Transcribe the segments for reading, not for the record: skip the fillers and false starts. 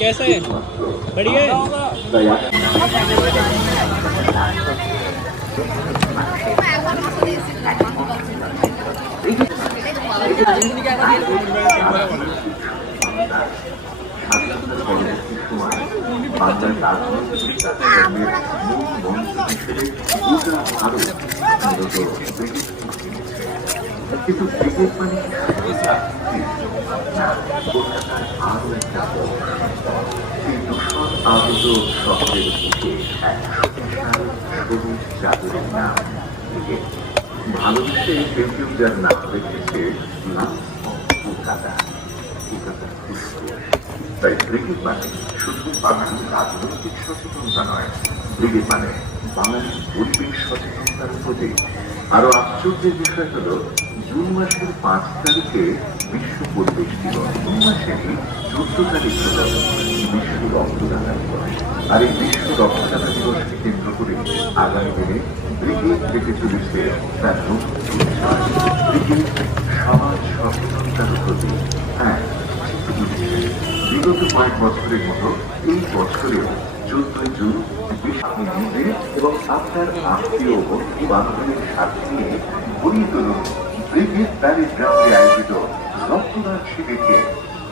कैसा है? बढ़िया है? কিন্তু ক্রিকেট মানে আরো একটা কিন্তু আগত শব্দের বুকে এক শক্তিশালী সবুজ জাদুর নাম ক্রিকেট। ভালোবেসে কেউ কেউ যার নাম রেখেছে কলকাতা। তাই ক্রিকেট মানে শুধু বাঙালির রাজনৈতিক সচেতনতা নয়, ক্রিকেট মানে বাঙালির পরিবেশ সচেতনতার প্রতীক। আরো আশ্চর্যের বিষয় হল জুন মাসের 5 তারিখে বিশ্ব পরিবেশ দিবস, জুন মাসেরই 14 তারিখ হল বিশ্ব রক্তদাতা দিবস। আর এই বিশ্ব রক্তদাতা দিবসকে কেন্দ্র করে আগামী দিনে ক্রিকেট থেকে চলেছে তার নতুন পরিচয়। ক্রিকেট সমাজ সচেতনতার প্রতীক। হ্যাঁ, বিগত কয়েক বছরের মতো এই বছরেও 14 জুন আপনি নিজে এবং আপনার আত্মীয় বন্ধু বান্ধবের সাথে নিয়ে গড়িয়ে তুলুন ক্রিকেট প্যারেড গ্রাউন্ডে আয়োজিত রক্তদান শিবিরকে।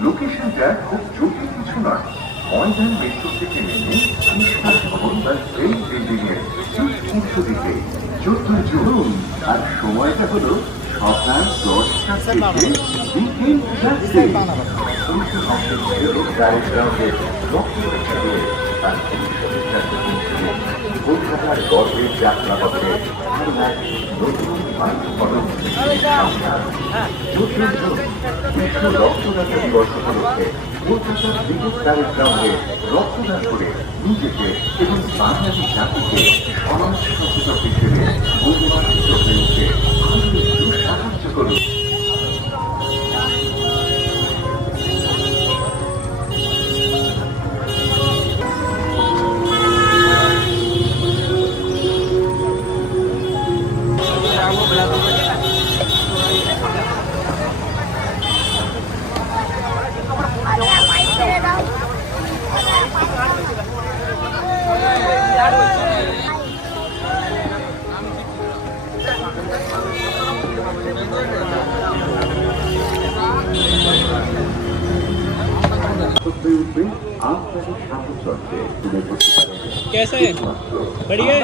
লোকেশনটা খুব জটিল কিছু নয়, ময়দান মেট্রো থেকে নেমে কৃষ্ণা ভবন বা ট্রেন বিল্ডিং এর ঠিক উল্টো দিকে 14 জুন। আর সময়টা হলো সকাল 10টা থেকে বিকেল 4টে। প্যারেড গ্রাউন্ডে রক্তদান শিবিরে আর কলকাতার গর্বের যাত্রা পথে নতুন বিশ্ব রক্তদাতা দিবস উপলক্ষে কলকাতার ক্রিকেট প্যারেড গ্রাউন্ডে রক্তদান করে নিজেকে এবং বাঙালি জাতিকে সমাজ সচেতন হিসেবে গৌরবান্বিত হয়ে উঠে আরো একটু সাহায্য করুন। कैसा है? बढ़िया है?